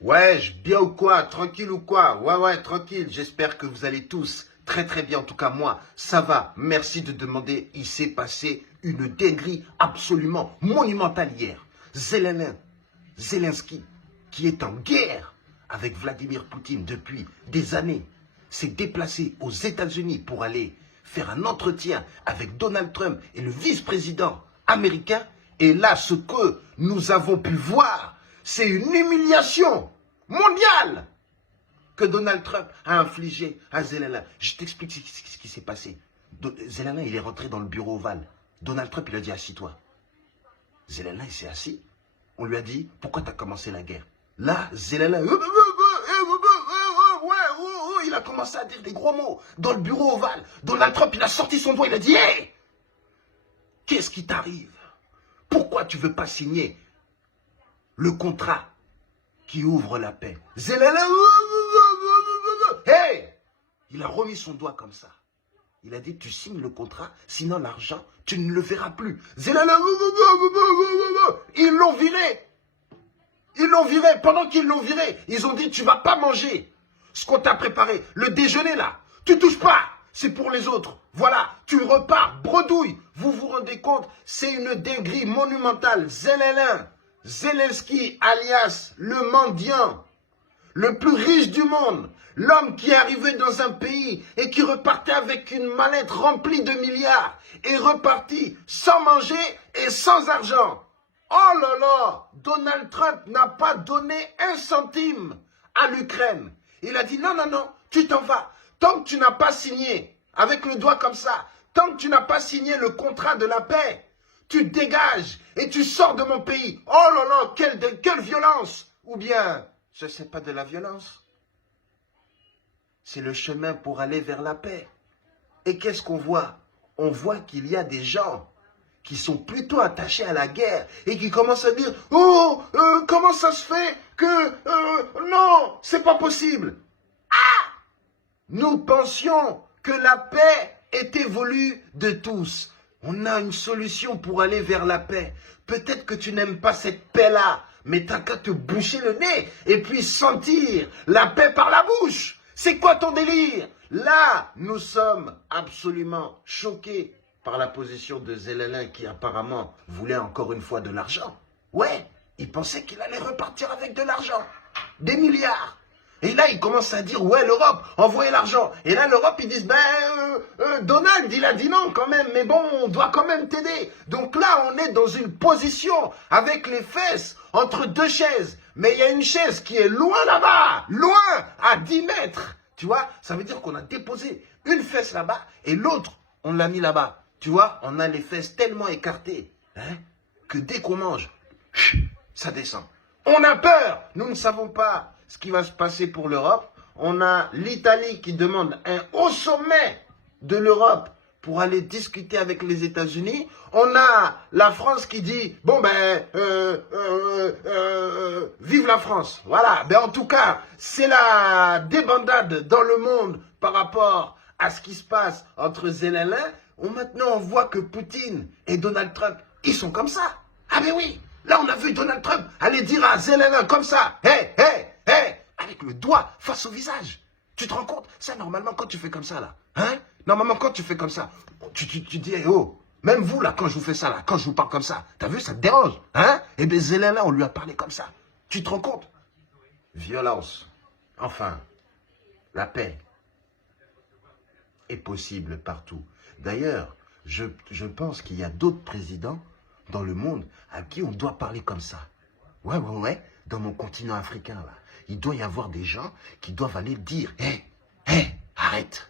Ouais, bien ou quoi? Tranquille ou quoi? Ouais, tranquille. J'espère que vous allez tous très bien. En tout cas, moi, ça va. Merci de demander. Il s'est passé une dinguerie absolument monumentale hier. Zelensky, qui est en guerre avec Vladimir Poutine depuis des années, s'est déplacé aux États-Unis pour aller faire un entretien avec Donald Trump et le vice-président américain. Et là, ce que nous avons pu voir, c'est une humiliation mondiale que Donald Trump a infligée à Zelensky. Je t'explique ce qui s'est passé. Zelensky, il est rentré dans le bureau ovale. Donald Trump, il a dit, assis-toi. Zelensky, il s'est assis. On lui a dit, pourquoi tu as commencé la guerre? Là, Zelensky, il a commencé à dire des gros mots dans le bureau ovale. Donald Trump, il a sorti son doigt, il a dit, hey, qu'est-ce qui t'arrive? Pourquoi tu ne veux pas signer le contrat qui ouvre la paix? Zelensky, hey, il a remis son doigt comme ça. Il a dit, tu signes le contrat, sinon l'argent, tu ne le verras plus. Zelensky, ils l'ont viré. Ils l'ont viré. Pendant qu'ils l'ont viré, ils ont dit, tu ne vas pas manger ce qu'on t'a préparé. Le déjeuner, là, tu touches pas. C'est pour les autres. Voilà, tu repars, bredouille. Vous vous rendez compte, c'est une dinguerie monumentale. Zelensky, alias le mendiant, le plus riche du monde, l'homme qui est arrivé dans un pays et qui repartait avec une mallette remplie de milliards et reparti sans manger et sans argent. Oh là là, Donald Trump n'a pas donné un centime à l'Ukraine. Il a dit non, tu t'en vas. Tant que tu n'as pas signé, avec le doigt comme ça, tant que tu n'as pas signé le contrat de la paix, tu dégages et tu sors de mon pays. Oh là là, quelle violence. Ou bien, ce n'est pas de la violence. C'est le chemin pour aller vers la paix. Et qu'est-ce qu'on voit? On voit qu'il y a des gens qui sont plutôt attachés à la guerre et qui commencent à dire « Oh, comment ça se fait que... non, c'est pas possible !» Nous pensions que la paix était voulue de tous. On a une solution pour aller vers la paix. Peut-être que tu n'aimes pas cette paix-là, mais t'as qu'à te boucher le nez et puis sentir la paix par la bouche. C'est quoi ton délire? Là, nous sommes absolument choqués par la position de Zelensky qui apparemment voulait encore une fois de l'argent. Ouais, il pensait qu'il allait repartir avec de l'argent. Des milliards. Et là, il commence à dire, ouais, l'Europe, envoyez l'argent. Et là, l'Europe, ils disent, Donald, il a dit non quand même, mais bon, on doit quand même t'aider. Donc là, on est dans une position avec les fesses entre deux chaises. Mais il y a une chaise qui est loin là-bas, loin, à 10 mètres. Tu vois, ça veut dire qu'on a déposé une fesse là-bas et l'autre, on l'a mis là-bas. Tu vois, on a les fesses tellement écartées que dès qu'on mange, ça descend. On a peur. Nous ne savons pas ce qui va se passer pour l'Europe. On a l'Italie qui demande un haut sommet de l'Europe pour aller discuter avec les États-Unis. On a la France qui dit, bon vive la France. Voilà, en tout cas, c'est la débandade dans le monde par rapport à ce qui se passe entre Zelensky. Maintenant, on voit que Poutine et Donald Trump, ils sont comme ça. Ah ben oui, là on a vu Donald Trump aller dire à Zelensky comme ça, hey, avec le doigt face au visage. Tu te rends compte? Ça, normalement, quand tu fais comme ça, là, normalement, quand tu fais comme ça, tu dis, hey, oh, même vous, là, quand je vous fais ça, là, quand je vous parle comme ça, t'as vu, ça te dérange, Eh bien, Zelensky, on lui a parlé comme ça. Tu te rends compte? Violence. Enfin, la paix est possible partout. D'ailleurs, je pense qu'il y a d'autres présidents dans le monde à qui on doit parler comme ça. Ouais, dans mon continent africain, là. Il doit y avoir des gens qui doivent aller dire, arrête.